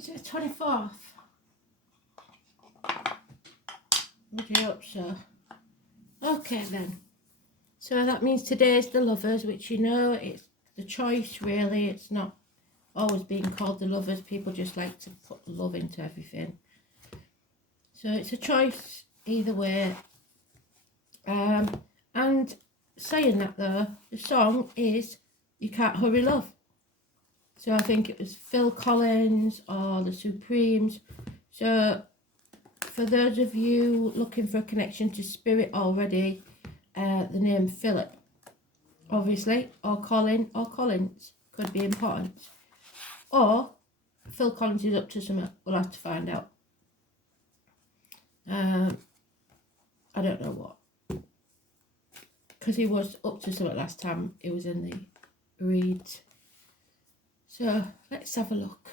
Is it the 24th? Would you hope so? Okay then. So that means today's the Lovers, which you know it's the choice really. It's not always being called the Lovers. People just like to put love into everything. So it's a choice either way. And saying that though, the song is You Can't Hurry Love. So I think it was Phil Collins or the Supremes. So for those of you looking for a connection to spirit already, the name Philip, obviously, or Colin or Collins could be important. Or Phil Collins is up to something, we'll have to find out. I don't know what. Because he was up to something last time he was in the reads. So let's have a look.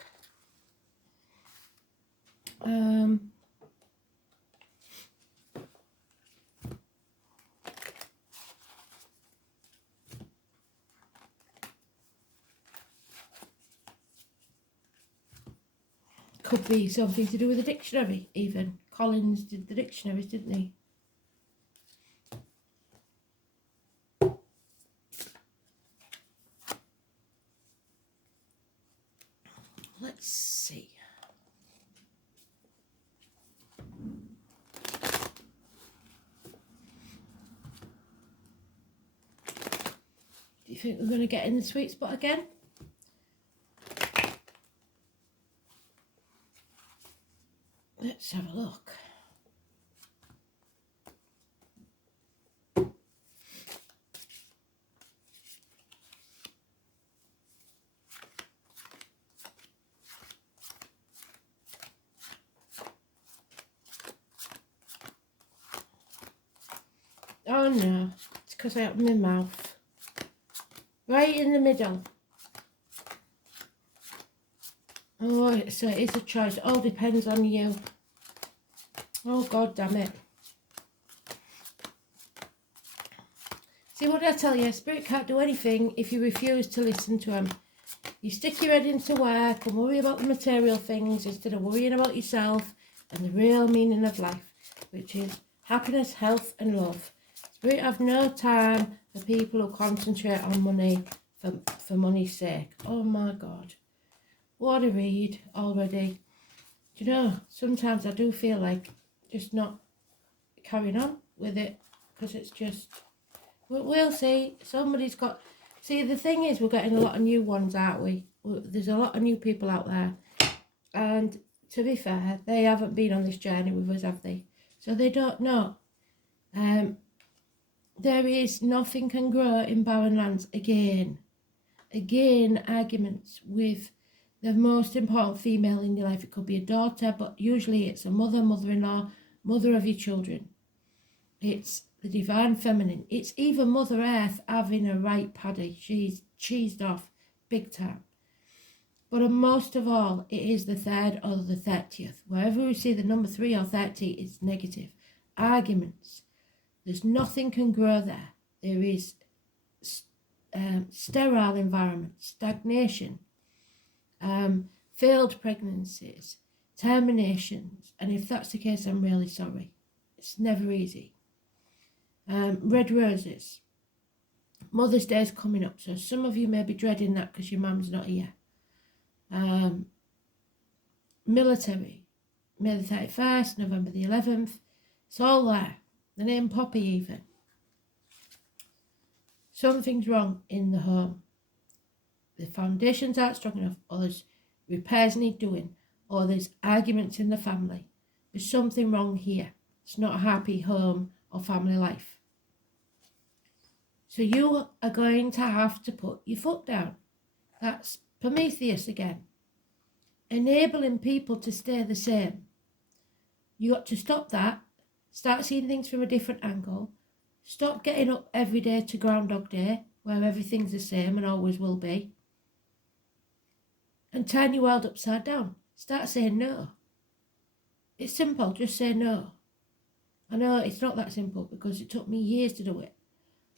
Could be something to do with the dictionary even. Collins did the dictionaries, didn't he? Let's see. Do you think we're going to get in the sweet spot again? Let's have a look. Oh no, it's because I opened my mouth. Right in the middle. Oh, so it's a choice. It all depends on you. Oh, God damn it. See what I tell you? Spirit can't do anything if you refuse to listen to him. You stick your head into work and worry about the material things instead of worrying about yourself and the real meaning of life, which is happiness, health and love. Spirit have no time for people who concentrate on money for money's sake. Oh my God. What a read already. Do you know, sometimes I do feel like just not carrying on with it because it's just, we'll see. Somebody's got, see the thing is we're getting a lot of new ones, aren't we? There's a lot of new people out there, and to be fair, they haven't been on this journey with us, have they? So they don't know. There is nothing can grow in barren lands again. Arguments with the most important female in your life. It could be a daughter, but usually it's a mother, mother-in-law, mother of your children. It's the divine feminine. It's even Mother Earth having a right paddy. She's cheesed off big time. But most of all, it is the 3rd or the 30th. Wherever we see the number 3 or 30, it's negative. Arguments. There's nothing can grow there. There is sterile environment, stagnation, failed pregnancies, terminations. And if that's the case, I'm really sorry. It's never easy. Red roses. Mother's Day is coming up, so some of you may be dreading that because your mum's not here. Military. May the 31st, November the 11th. It's all there. The name Poppy even. Something's wrong in the home. The foundations aren't strong enough, or there's repairs need doing, or there's arguments in the family. There's something wrong here. It's not a happy home or family life. So you are going to have to put your foot down. That's Prometheus again. Enabling people to stay the same. You got to stop that. Start seeing things from a different angle. Stop getting up every day to Groundhog Day, where everything's the same and always will be. And turn your world upside down. Start saying no. It's simple, just say no. I know it's not that simple because it took me years to do it.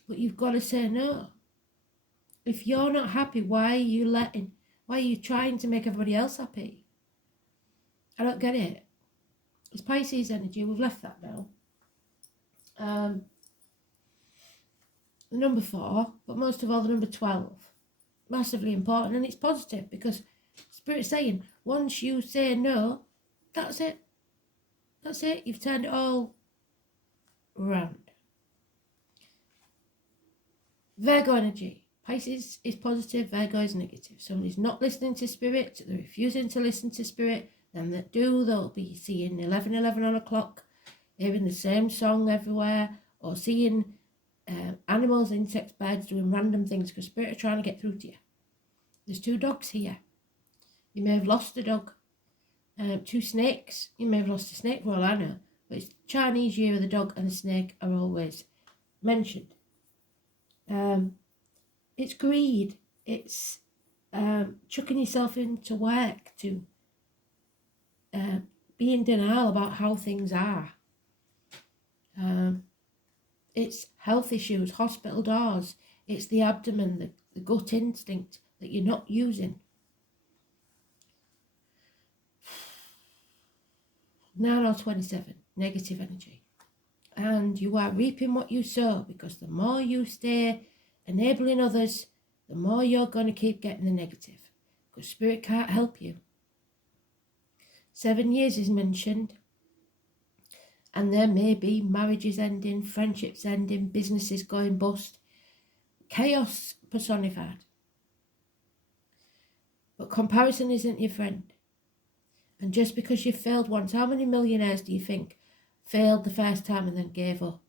But you've got to say no. If you're not happy, why are you trying to make everybody else happy? I don't get it. It's Pisces energy. We've left that now. The number 4, but most of all the number 12. Massively important, and it's positive because Spirit's saying once you say no, that's it. That's it. You've turned it all round. Virgo energy. Pisces is positive, Virgo is negative. Somebody's not listening to Spirit, they're refusing to listen to Spirit. Them that do, they'll be seeing 11:11 on a clock, hearing the same song everywhere, or seeing animals, insects, birds doing random things because Spirit are trying to get through to you. There's 2 dogs here. You may have lost a dog. 2 snakes. You may have lost a snake for all I know. But it's Chinese year of the dog and the snake are always mentioned. It's greed. It's chucking yourself into work to be in denial about how things are. It's health issues, hospital doors. It's the abdomen, the gut instinct that you're not using. 9 or 27, negative energy. And you are reaping what you sow, because the more you stay enabling others, the more you're going to keep getting the negative, because Spirit can't help you. 7 years is mentioned, and there may be marriages ending, friendships ending, businesses going bust, chaos personified. But comparison isn't your friend. And just because you failed once, how many millionaires do you think failed the first time and then gave up?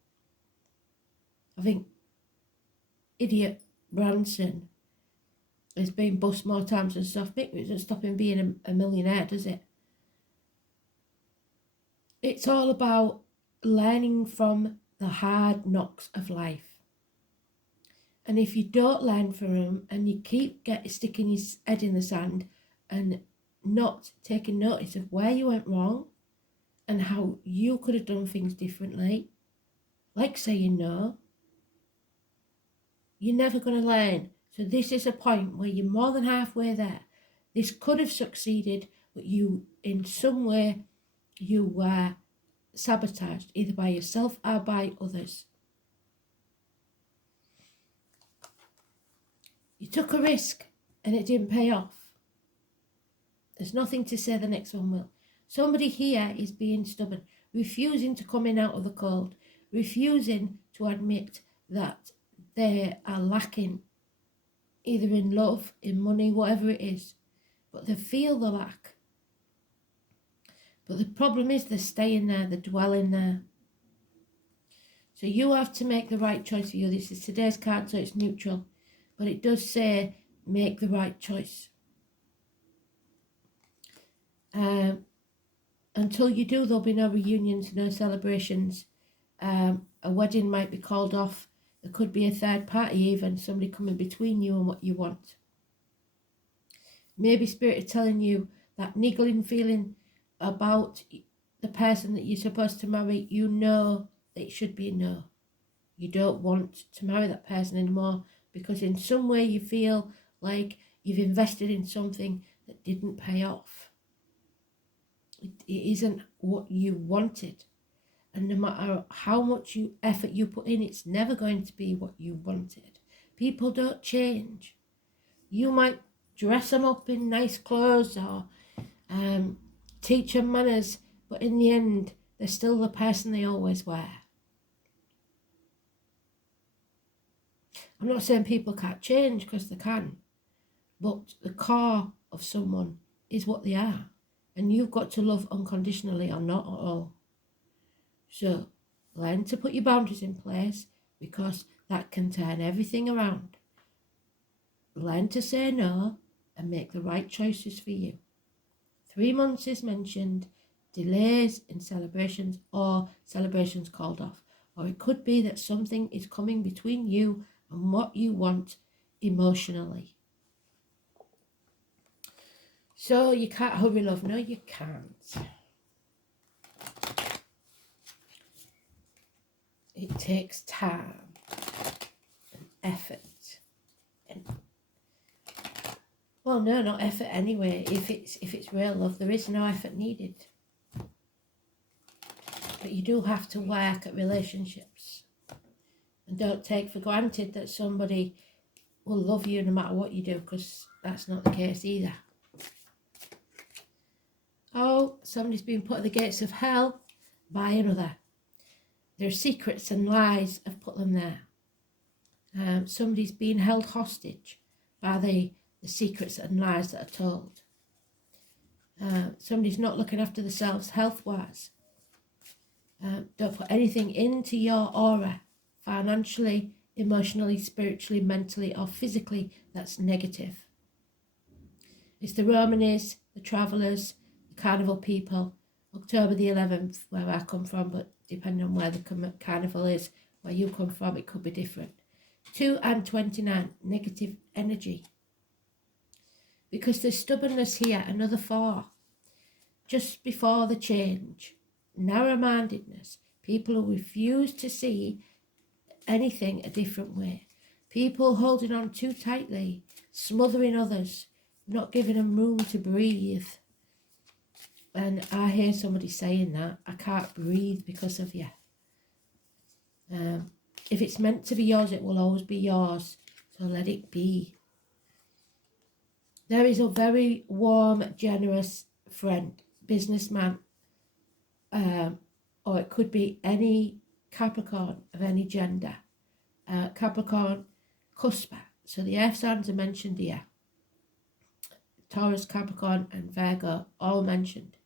I think idiot Branson has been bust more times than stuff. It doesn't stop him being a millionaire, does it? It's all about learning from the hard knocks of life. And if you don't learn from them and you keep sticking your head in the sand and not taking notice of where you went wrong and how you could have done things differently, like saying no, you're never going to learn. So this is a point where you're more than halfway there. This could have succeeded, but you, in some way, you were sabotaged, either by yourself or by others. You took a risk and it didn't pay off. There's nothing to say the next one will. Somebody here is being stubborn, refusing to come in out of the cold, refusing to admit that they are lacking, either in love, in money, whatever it is. But they feel the lack. But the problem is they're staying there, they're dwelling there. So you have to make the right choice for you. This is today's card, so it's neutral. But it does say, make the right choice. Until you do, there'll be no reunions, no celebrations. A wedding might be called off. There could be a third party even, somebody coming between you and what you want. Maybe Spirit is telling you that niggling feeling about the person that you're supposed to marry, you know that it should be a no. You don't want to marry that person anymore because in some way you feel like you've invested in something that didn't pay off. It isn't what you wanted. And no matter how much effort you put in, it's never going to be what you wanted. People don't change. You might dress them up in nice clothes or teach them manners, but in the end, they're still the person they always were. I'm not saying people can't change, because they can, but the core of someone is what they are, and you've got to love unconditionally or not at all. So learn to put your boundaries in place, because that can turn everything around. Learn to say no and make the right choices for you. 3 months is mentioned, delays in celebrations or celebrations called off. Or it could be that something is coming between you and what you want emotionally. So you can't hurry love. No, you can't. It takes time and effort. And Well, no, not effort anyway. If it's real love, there is no effort needed. But you do have to work at relationships. And don't take for granted that somebody will love you no matter what you do, because that's not the case either. Oh, somebody's been put at the gates of hell by another. Their secrets and lies have put them there. Somebody's been held hostage by the secrets and lies that are told. Somebody's not looking after themselves health-wise. Don't put anything into your aura, financially, emotionally, spiritually, mentally, or physically, that's negative. It's the Romanis, the travellers, the carnival people. October the 11th, where I come from, but depending on where the carnival is, where you come from, it could be different. 2 and 29, negative energy. Because there's stubbornness here, another 4. Just before the change, narrow-mindedness, people who refuse to see anything a different way. People holding on too tightly, smothering others, not giving them room to breathe. And I hear somebody saying that, I can't breathe because of you. If it's meant to be yours, it will always be yours. So let it be. There is a very warm, generous friend, businessman, or it could be any Capricorn of any gender. Capricorn, cusper. So the earth signs are mentioned here. Taurus, Capricorn and Virgo, all mentioned.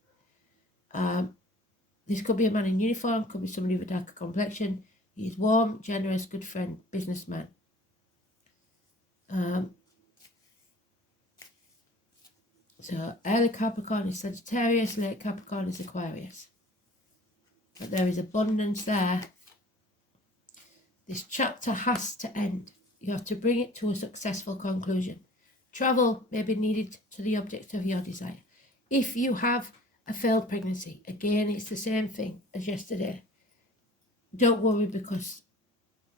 This could be a man in uniform, could be somebody with a darker complexion. He is warm, generous, good friend, businessman. So early Capricorn is Sagittarius, late Capricorn is Aquarius. But there is abundance there. This chapter has to end. You have to bring it to a successful conclusion. Travel may be needed to the object of your desire. If you have a failed pregnancy, again, it's the same thing as yesterday. Don't worry, because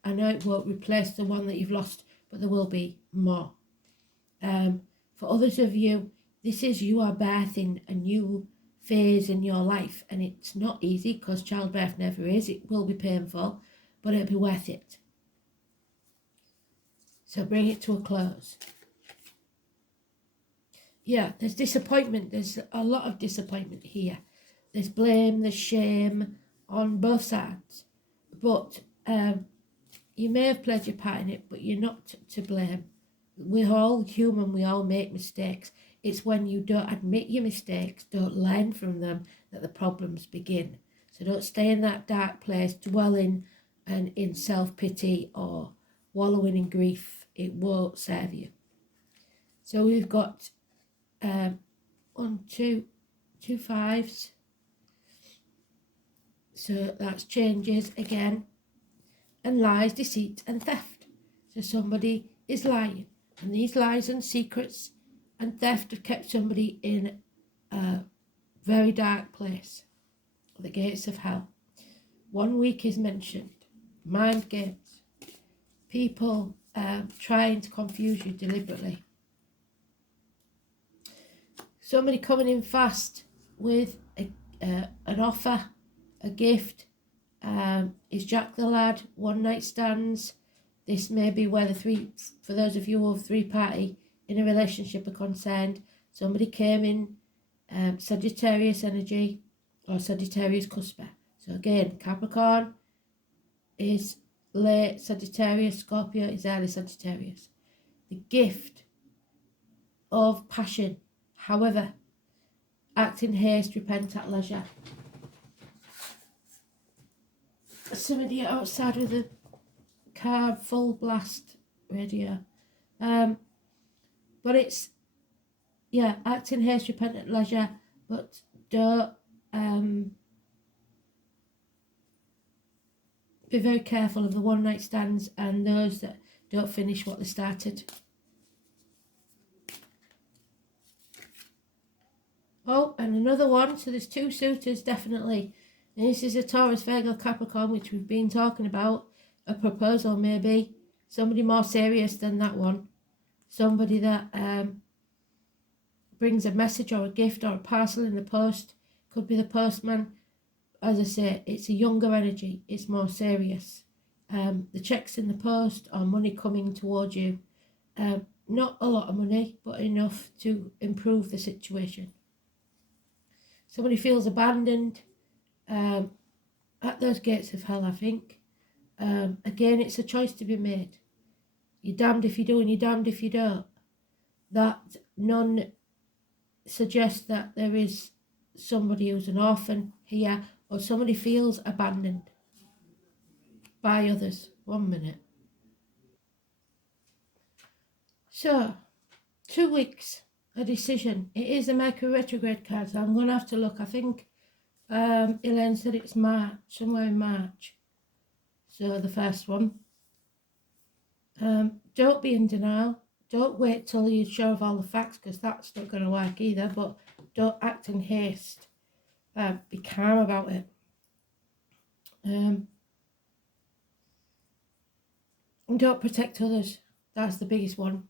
I know it won't replace the one that you've lost, but there will be more. For others of you, this is you are birthing a new phase in your life, and it's not easy because childbirth never is. It will be painful, but it'll be worth it. So bring it to a close. Yeah, there's disappointment. There's a lot of disappointment here. There's blame, there's shame on both sides. But you may have played your part in it, but you're not to blame. We're all human. We all make mistakes. It's when you don't admit your mistakes, don't learn from them, that the problems begin. So don't stay in that dark place, dwelling and in self-pity or wallowing in grief. It won't serve you. So we've got 1, 2 5s. So that's changes again. And lies, deceit and theft. So somebody is lying. And these lies and secrets and theft have kept somebody in a very dark place. The gates of hell. 1 week is mentioned. Mind games. People trying to confuse you deliberately. Somebody coming in fast with an offer, a gift. Is Jack the Lad, one night stands. This may be where for those of you who have 3-party in a relationship are concerned. Somebody came in Sagittarius energy or Sagittarius cusper. So again, Capricorn is late Sagittarius, Scorpio is early Sagittarius. The gift of passion. However, act in haste, repent at leisure. Somebody outside with a car full blast radio. But it's, yeah, act in haste, repent at leisure, but don't be very careful of the one night stands and those that don't finish what they started. Oh, and another one. So there's 2 suitors, definitely. And this is a Taurus, Virgo, Capricorn, which we've been talking about. A proposal, maybe. Somebody more serious than that one. Somebody that brings a message or a gift or a parcel in the post. Could be the postman. As I say, it's a younger energy. It's more serious. The checks in the post or money coming towards you. Not a lot of money, but enough to improve the situation. Somebody feels abandoned at those gates of hell, I think. Again, it's a choice to be made. You're damned if you do and you're damned if you don't. That none suggests that there is somebody who's an orphan here or somebody feels abandoned by others. 1 minute. So, 2 weeks, a decision. It is a Mercury retrograde card, so I'm going to have to look. I think Elaine said it's March, somewhere in March. So the first one. Don't be in denial. Don't wait till you're sure of all the facts, because that's not going to work either, but don't act in haste. Be calm about it. And don't protect others. That's the biggest one.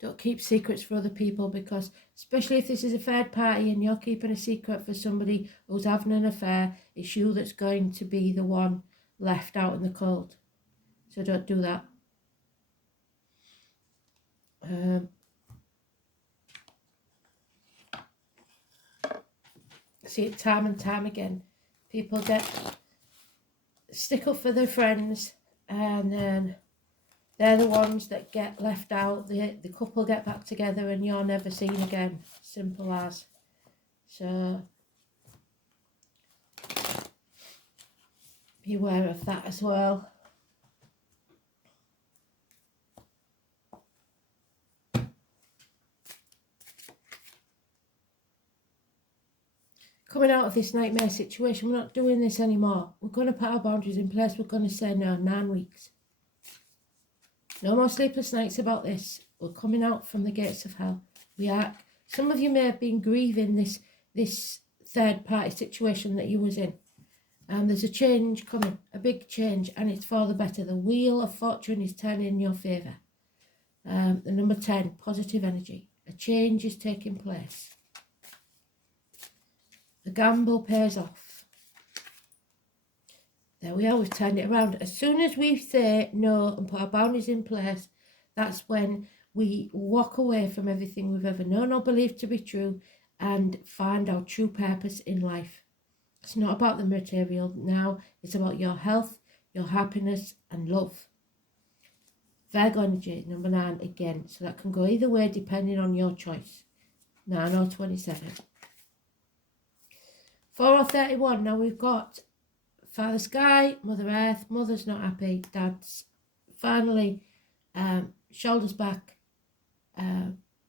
Don't keep secrets for other people, because especially if this is a third party and you're keeping a secret for somebody who's having an affair, it's you that's going to be the one left out in the cold. So don't do that. See it time and time again. People stick up for their friends, and then they're the ones that get left out. The couple get back together and you're never seen again. Simple as. So beware of that as well. Coming out of this nightmare situation, we're not doing this anymore. We're going to put our boundaries in place. We're going to say no, 9 weeks. No more sleepless nights about this. We're coming out from the gates of hell. We are. Some of you may have been grieving this third party situation that you was in. There's a change coming, a big change, and it's for the better. The wheel of fortune is turning in your favour. The number 10, positive energy. A change is taking place. The gamble pays off. There we are, we've turned it around. As soon as we say no and put our boundaries in place, that's when we walk away from everything we've ever known or believed to be true and find our true purpose in life. It's not about the material now, it's about your health, your happiness and love. Virgo energy, number 9 again. So that can go either way depending on your choice. 9 or 27. 4 or 31. Now we've got Father Sky, Mother Earth. Mother's not happy. Dad's finally shoulders back,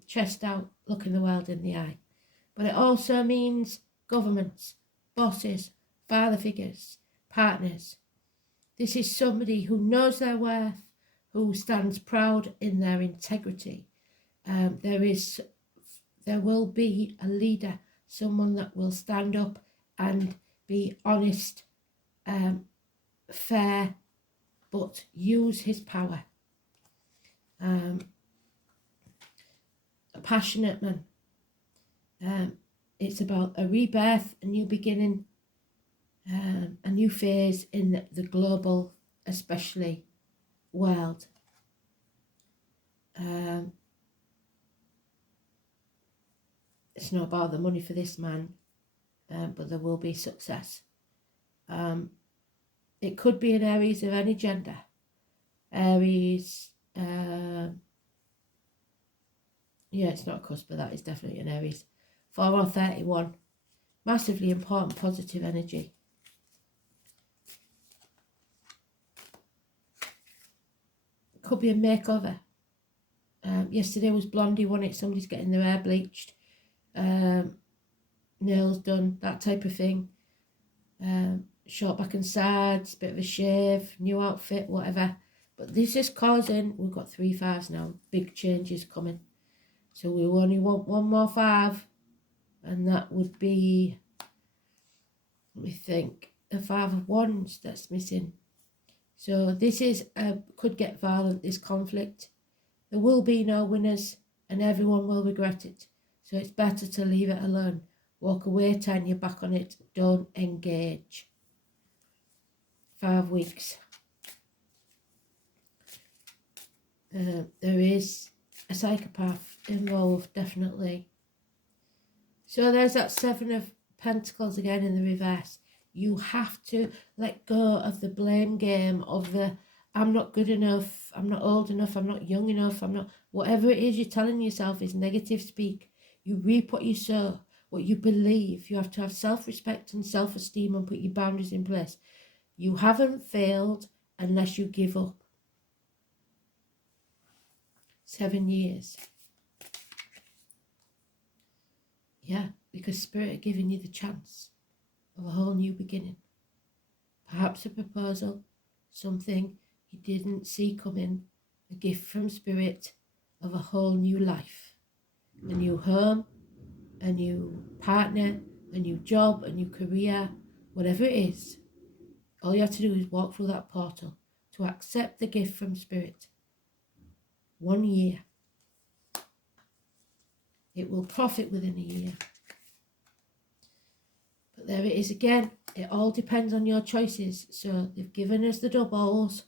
chest out, looking the world in the eye. But it also means governments, bosses, father figures, partners. This is somebody who knows their worth, who stands proud in their integrity. There will be a leader, someone that will stand up and be honest, fair, but use his power. A passionate man. It's about a rebirth, a new beginning, a new phase in the global, especially, world. It's not about the money for this man, but there will be success. It could be an Aries of any gender. Aries, yeah, it's not a cusp, but that is definitely an Aries. 4 or 31, massively important positive energy. Could be a makeover. Yesterday was Blondie won it, somebody's getting their hair bleached, nails done, that type of thing. Short back and sides, bit of a shave, new outfit, whatever. But this is causing, we've got 3 5s now, big changes coming. So we only want 1 more 5, and that would be, we think, the 5 of Wands that's missing. So this is could get violent, this conflict. There will be no winners, and everyone will regret it. So it's better to leave it alone. Walk away, turn your back on it. Don't engage. 5 weeks. There is a psychopath involved, definitely. So there's that 7 of Pentacles again in the reverse. You have to let go of the blame game of the I'm not good enough, I'm not old enough, I'm not young enough, I'm not... Whatever it is you're telling yourself is negative speak. You reap what you sow, what you believe. You have to have self-respect and self-esteem and put your boundaries in place. You haven't failed unless you give up. 7 years. Yeah, because Spirit are giving you the chance of a whole new beginning. Perhaps a proposal, something you didn't see coming, a gift from Spirit of a whole new life, a new home, a new partner, a new job, a new career, whatever it is. All you have to do is walk through that portal to accept the gift from Spirit. 1 year. It will profit within a year. But there it is again. It all depends on your choices. So they've given us the doubles.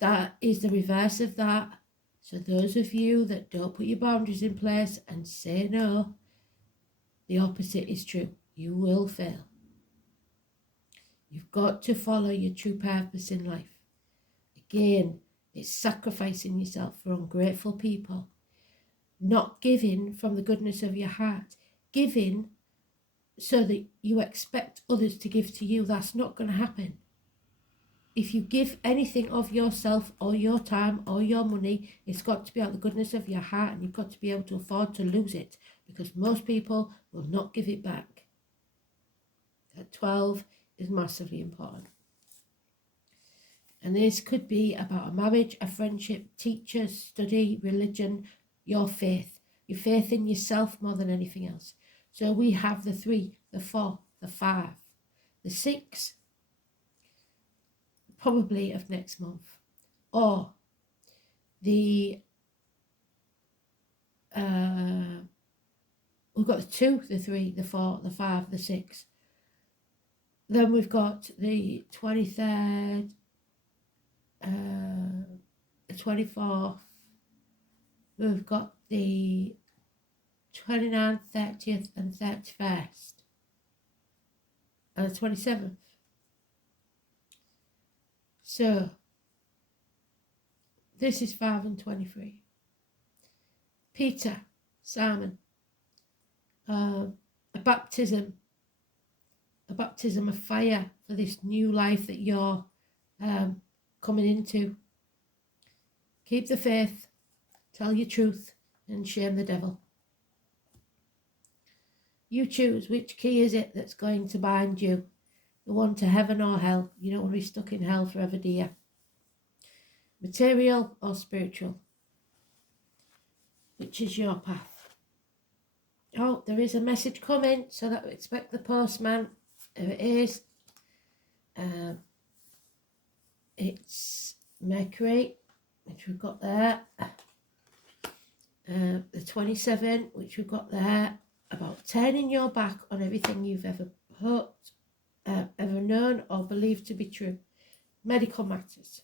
That is the reverse of that. So those of you that don't put your boundaries in place and say no, the opposite is true. You will fail. You've got to follow your true purpose in life. Again, it's sacrificing yourself for ungrateful people. Not giving from the goodness of your heart. Giving so that you expect others to give to you. That's not going to happen. If you give anything of yourself or your time or your money, it's got to be out of the goodness of your heart, and you've got to be able to afford to lose it, because most people will not give it back. At 12 is massively important. And this could be about a marriage, a friendship, teacher, study, religion, your faith in yourself more than anything else. So we have the 3, the 4, the 5, the 6, probably of next month, or the we've got the 2, the 3, the 4, the 5, the 6. Then we've got the 23rd, the 24th. We've got the 29th, 30th and 31st. And the 27th. So, this is 5 and 23. Peter, Simon, a baptism of fire for this new life that you're coming into. Keep the faith, tell your truth, and shame the devil. You choose which key is it that's going to bind you. The one to heaven or hell. You don't want to be stuck in hell forever, do you? Material or spiritual? Which is your path? Oh, there is a message coming, so that we expect the postman. There it is. It's Mercury, which we've got there. The 27, which we've got there. About turning your back on everything you've ever hoped, ever known or believed to be true. Medical matters.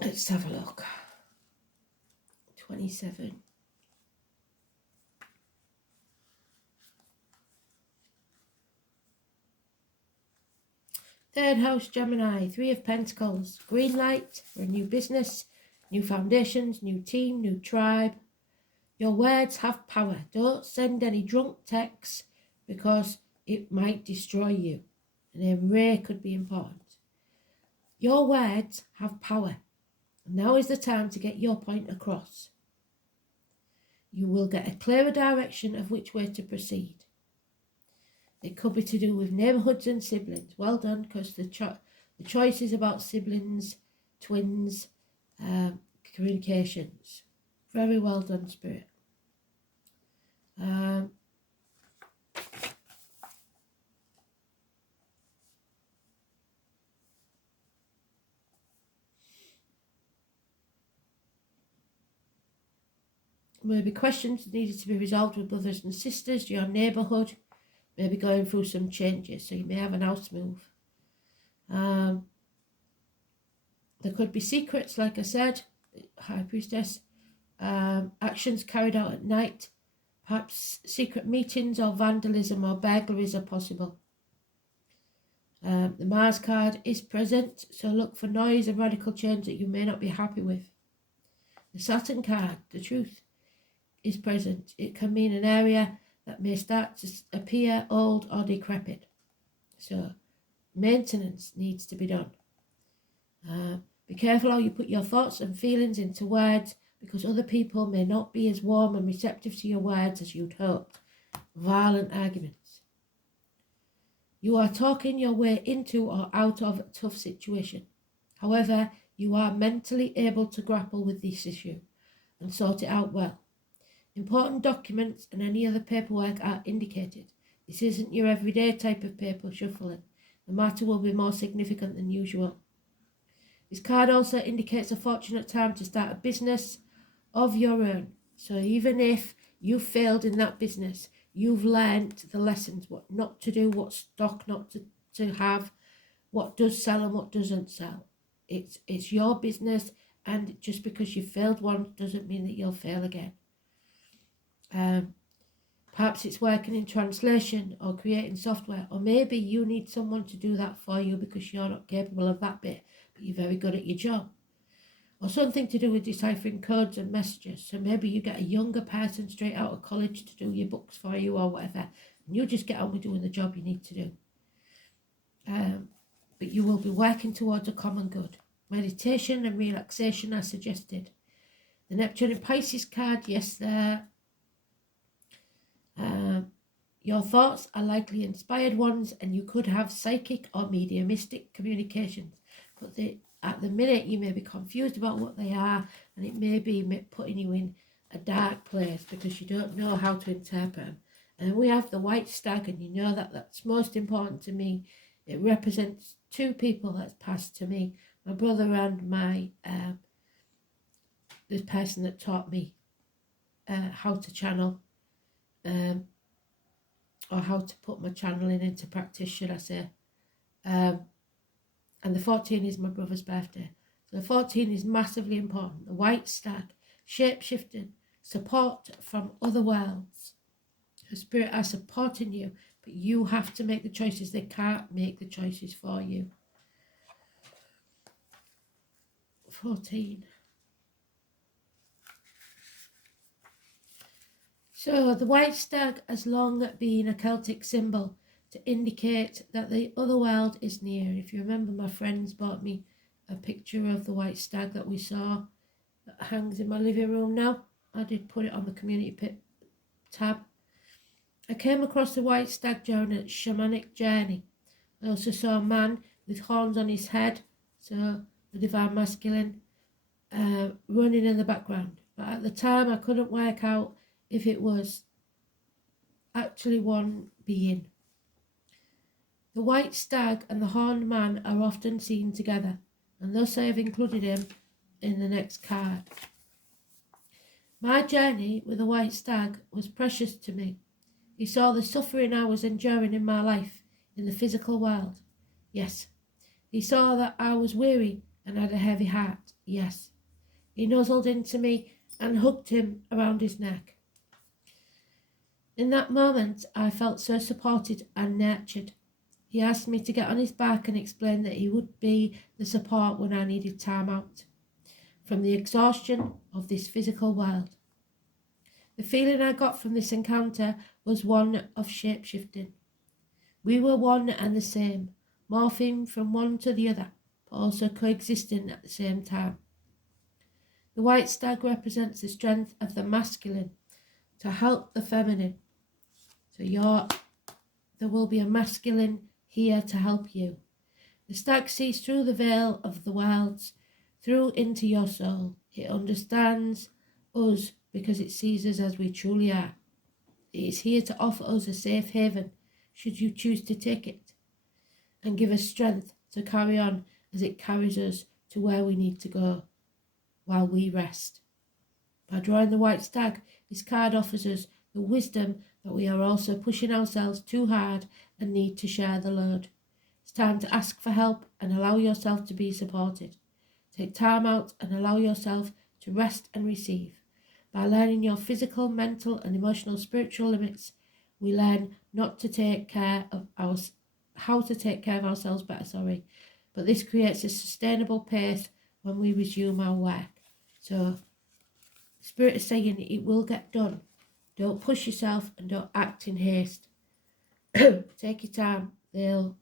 Let's have a look. 27. Third house, Gemini, 3 of Pentacles. Green light for a new business, new foundations, new team, new tribe. Your words have power. Don't send any drunk texts because it might destroy you. And a ray could be important. Your words have power. Now is the time to get your point across. You will get a clearer direction of which way to proceed. It could be to do with neighbourhoods and siblings. Well done, because the choice is about siblings, twins, communications. Very well done, Spirit. Maybe questions needed to be resolved with brothers and sisters, your neighbourhood, maybe going through some changes, so you may have an house move. There could be secrets, like I said, High Priestess, actions carried out at night, perhaps secret meetings or vandalism or burglaries are possible. The Mars card is present, so look for noise and radical change that you may not be happy with. The Saturn card, the Truth, is present. It can mean an area that may start to appear old or decrepit. So maintenance needs to be done. Be careful how you put your thoughts and feelings into words, because other people may not be as warm and receptive to your words as you'd hoped. Violent arguments. You are talking your way into or out of a tough situation. However, you are mentally able to grapple with this issue and sort it out well. Important documents and any other paperwork are indicated. This isn't your everyday type of paper shuffling. The matter will be more significant than usual. This card also indicates a fortunate time to start a business of your own. So even if you failed in that business, you've learned the lessons, what not to do, what stock not to have, what does sell and what doesn't sell. It's your business, and just because you failed once doesn't mean that you'll fail again. Perhaps it's working in translation or creating software, or maybe you need someone to do that for you because you're not capable of that bit, but you're very good at your job. Or something to do with deciphering codes and messages. So maybe you get a younger person straight out of college to do your books for you or whatever, and you just get on with doing the job you need to do. But you will be working towards a common good. Meditation and relaxation are suggested. The Neptune and Pisces card, yes, there. Your thoughts are likely inspired ones, and you could have psychic or mediumistic communications. But at the minute, you may be confused about what they are, and it may be putting you in a dark place because you don't know how to interpret them. And we have the White Stag, and you know that that's most important to me. It represents two people that's passed to me, my brother and my the person that taught me how to channel, or how to put my channeling into practice, should I say. And the 14 is my brother's birthday. So 14 is massively important. The White Stag, shape-shifting, support from other worlds. The spirit are supporting you, but you have to make the choices. They can't make the choices for you. 14. So the White Stag has long been a Celtic symbol to indicate that the other world is near. If you remember, my friends bought me a picture of the White Stag that we saw that hangs in my living room now. I did put it on the community tab. I came across the White Stag during a shamanic journey. I also saw a man with horns on his head, so the divine masculine, running in the background. But at the time I couldn't work out if it was actually one being. The White Stag and the horned man are often seen together, and thus I have included him in the next card. My journey with the White Stag was precious to me. He saw the suffering I was enduring in my life, in the physical world. Yes. He saw that I was weary and had a heavy heart. Yes. He nuzzled into me and hugged him around his neck. In that moment, I felt so supported and nurtured. He asked me to get on his back and explained that he would be the support when I needed time out from the exhaustion of this physical world. The feeling I got from this encounter was one of shape-shifting. We were one and the same, morphing from one to the other, but also coexisting at the same time. The White Stag represents the strength of the masculine to help the feminine. So there will be a masculine here to help you. The stag sees through the veil of the worlds, through into your soul. It understands us because it sees us as we truly are. It is here to offer us a safe haven, should you choose to take it, and give us strength to carry on as it carries us to where we need to go, while we rest. By drawing the White Stag, This card offers us the wisdom that we are also pushing ourselves too hard and need to share the load. It's time to ask for help and allow yourself to be supported. Take time out and allow yourself to rest and receive. By learning your physical, mental and emotional spiritual limits, we learn not to take care of how to take care of ourselves better, but this creates a sustainable pace when we resume our work. So Spirit is saying it will get done. Don't push yourself and don't act in haste. Take your time. They'll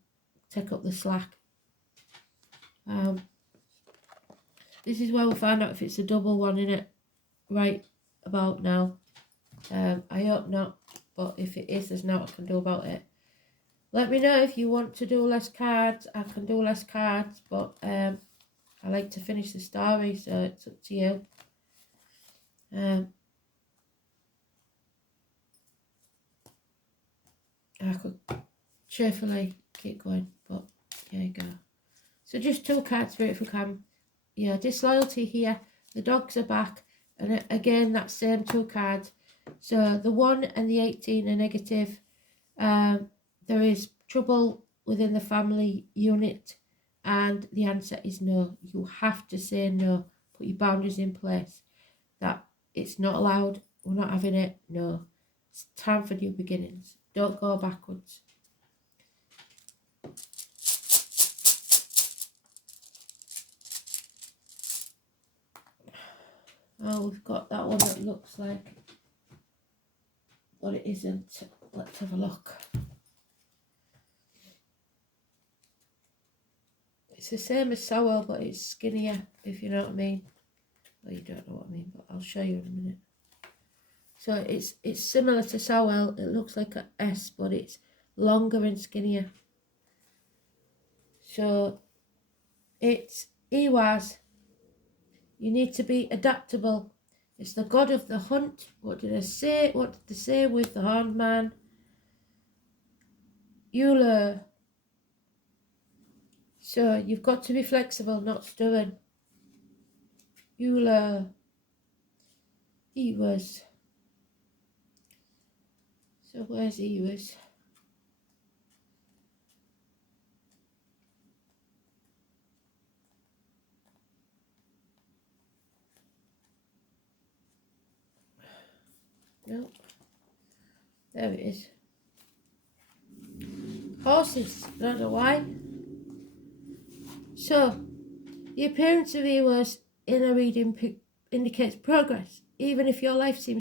take up the slack. This is where we'll find out if it's a double one, innit? Right about now. I hope not, but if it is, there's nothing I can do about it. Let me know if you want to do less cards. I can do less cards, but I like to finish the story, so it's up to you. I could cheerfully keep going, but there you go. So just 2 cards, Spirit, if we can. Yeah, disloyalty here. The dogs are back, and again that same 2 cards. So the 1 and the 18 are negative. There is trouble within the family unit, and the answer is no. You have to say no. Put your boundaries in place. That it's not allowed. We're not having it. No. It's time for new beginnings. Don't go backwards. Oh, we've got that one that looks like what it isn't. Let's have a look. It's the same as Sowell, but it's skinnier, if you know what I mean. Well, you don't know what I mean, but I'll show you in a minute. So it's similar to Sowell. It looks like an S, but it's longer and skinnier. So it's Iwaz. You need to be adaptable. It's the god of the hunt. What did I say? What did they say with the horned man? Euler. So you've got to be flexible, not stubborn. Euler. He was. So where's he was? No. There it is. Horses. I don't know why. So, the appearance of Ewas in a reading indicates progress, even if your life seems